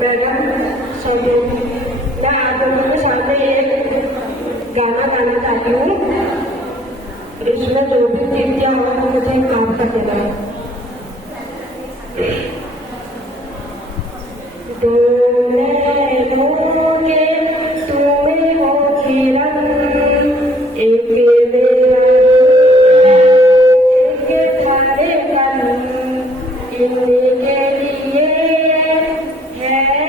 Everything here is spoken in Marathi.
मॅडम सोडून त्या आंदोलनासाठी एक गाणं गाण्यात आली कृष्ण जोडी तिच्या आवाजामध्ये काम केलं. डोले मोगे तुम्हें हो किरण एक थारे बन इनके लिए है